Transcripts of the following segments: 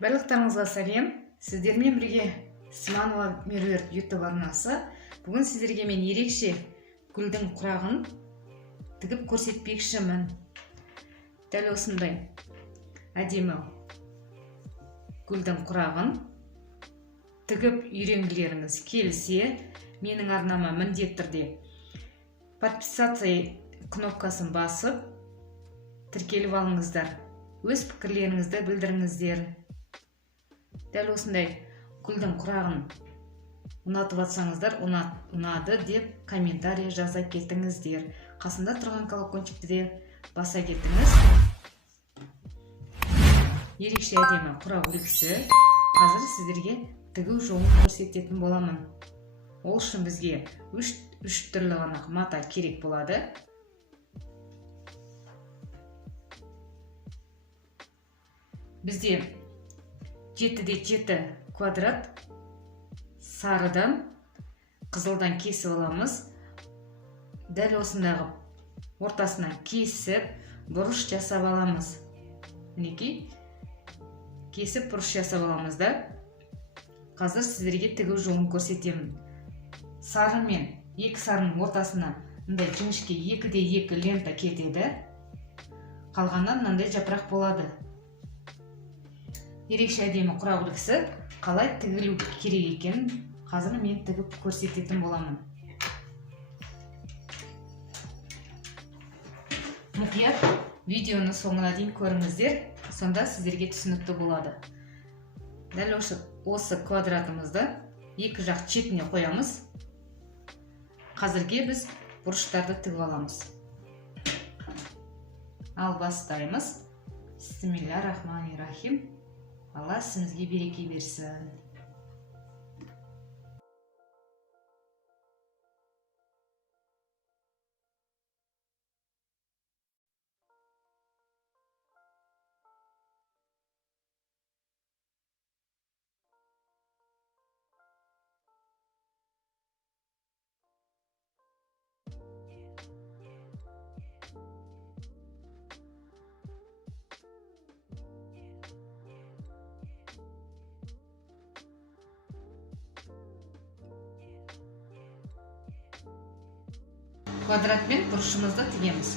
Барлықтарыңызға сәлем. Сіздермен бірге Сманова Меруерт YouTube арнасы. Бүгін сіздерге мен ерекше гүлдің құрағын тігіп көрсетпекшімін. Дәл осындай әдемі гүлдің құрағын тігіп үйренгілеріңіз келсе, менің арнама міндетті түрде подписаться кнопкасын басып тіркеліп алыңыздар. Өз пікірлеріңізді білдіріңіздер. Дәл осындай гүлдің құрағын ұнатып атсаңыздар, ұнады деп комментарий жаза кетіңіздер. Қасында тұрған колокольчикті де баса кетіңіз. Ерекше әдемі құрақ үлгісі қазір сіздерге тігу жолын көрсететін боламын. Ол үшін бізге үш түрлі ғана мата керек болады. Бізде 7-7 квадрат сарыдан қызылдан кесіп аламыз. Дәл осындағы ортасынан кесіп бұрыш жасап аламыз. Мінекей, кесіп бұрыш жасап аламыз да. Қазір сіздерге тігу жолын көрсетемін. Сары мен екі сарының ортасына мындай жіңішке 2-2 лента кетеді. Қалғаннан мынандай жапырақ болады. Ерекше әдемі құрақ үлгісі қалай тігілу керек екенін қазір мен тігіп көрсететін боламын. Мұқият видеоны соңына дейін көріңіздер, сонда сіздерге түсінікті болады. Дәл осы квадратымызды екі жақ шетіне қоямыз. Қазірге біз бұрыштарды тігіп аламыз. Ал бастаймыз. Бисмиллахир-рахманир-рахим. Алла сізге береке берсін. Квадратпен бұрышымызды тігеміз.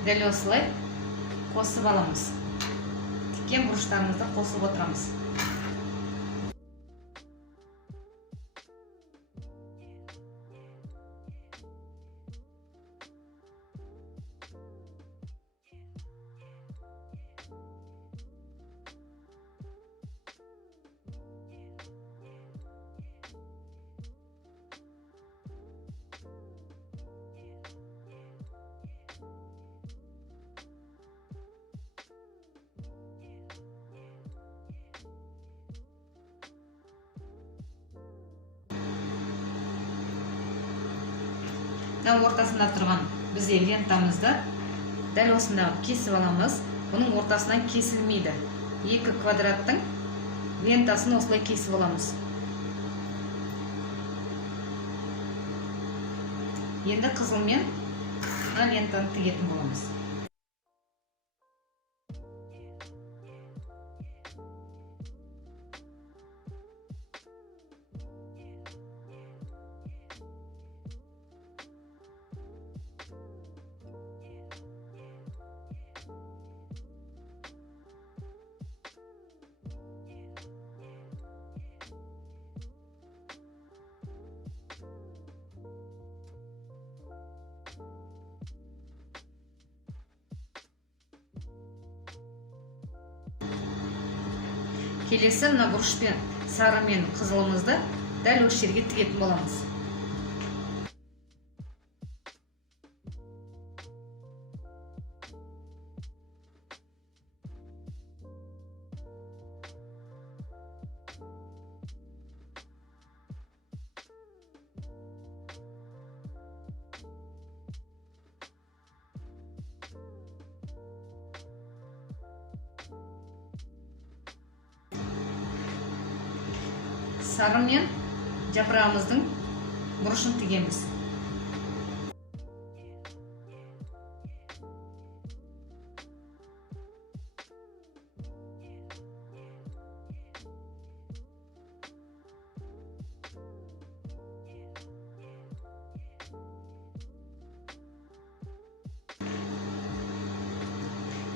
Дәл осылай қосып аламыз. Тіккен бұрыштарымызды қосып отырамыз. Ортасында тұрған бізде лентамызды дәл осындағы кесіп аламыз. Бұның ортасынан кесілмейді. Екі квадраттың лентасын осылай кесіп аламыз. Енді қызылмен лентаны тігетін боламыз. Келесі мына бұрышпен сары мен қызылымызды дәл осы жерге тігетін боламыз. Сары мен жапырағымыздың бұрышын тігеміз.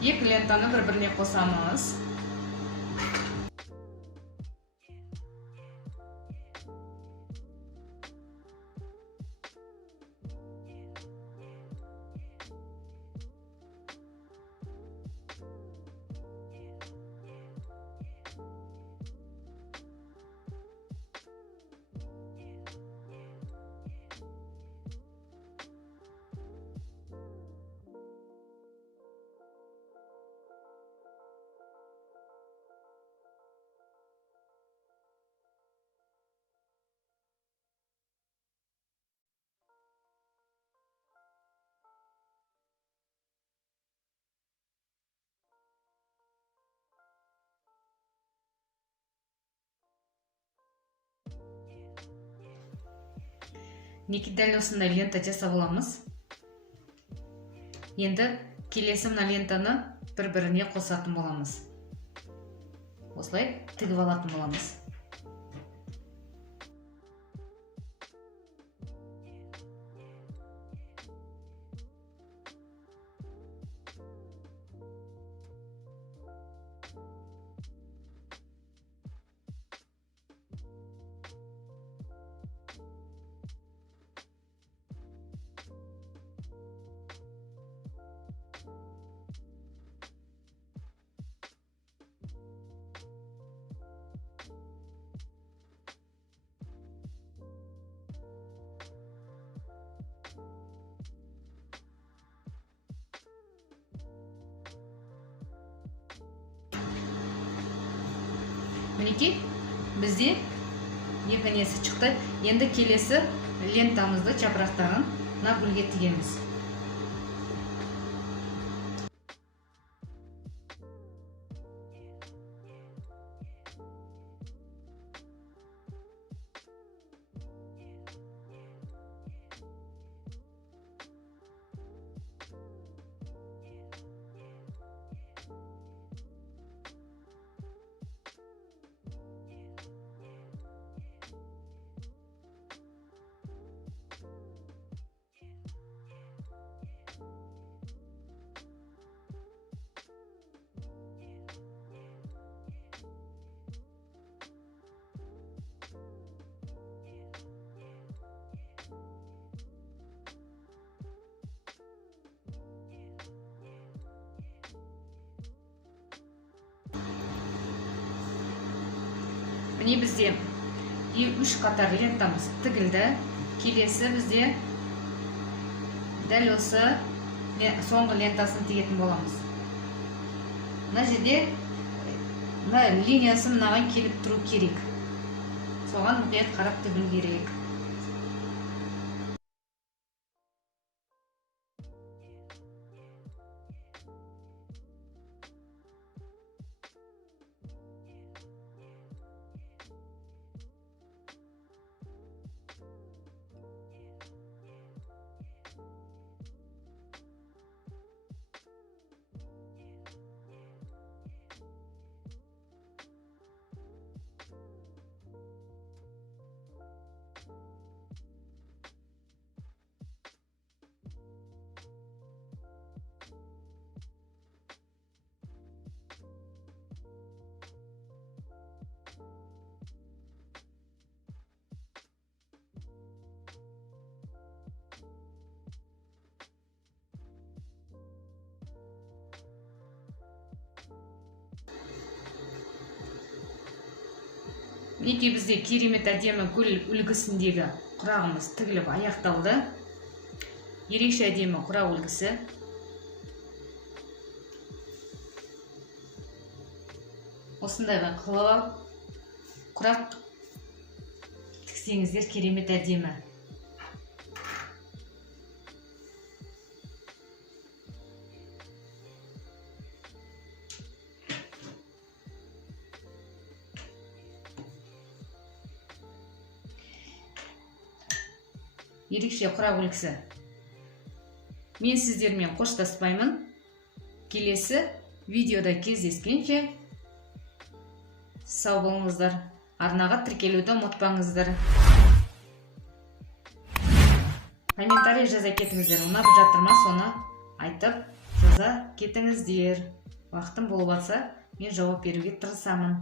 Екі лентаны бір-біріне қосамыз. Неке дәл осындай лента жасап аламыз. Енді келесі мына лентаны бір-біріне қосатын боламыз. Осылай тігіп алатын боламыз. Мінекей, бізде екі несі шықты. Енді келесі лентамызды, жапырақтарын мына гүлге тігеміз. Міне бізде 3 қатар лентамыз тігілді. Келесі бізде дәл осы соңғы лентасын тігетін боламыз. Мына жерде мына линиясы мынаған келіп тұру керек. Соған мұқият қарап тігу керек. Мінекей бізде керемет әдемі гүл үлгісіндегі құрағымыз тігіліп аяқталды. Ерекше әдемі құрақ үлгісі. Осындайға қылып құрақ тіксеңіздер керемет әдемі. Ерекше құрақ үлгісі. Мен сіздермен қоштаспаймын. Келесі видеода кездескенше сау болыңыздар. Арнаға тіркелуді ұмытпаңыздар. Комментарий жаза кетіңіздер. Ұнап жатыр ма, соны айтып жаза кетіңіздер. Уақытым болып жатса, мен жауап беруге тырысамын.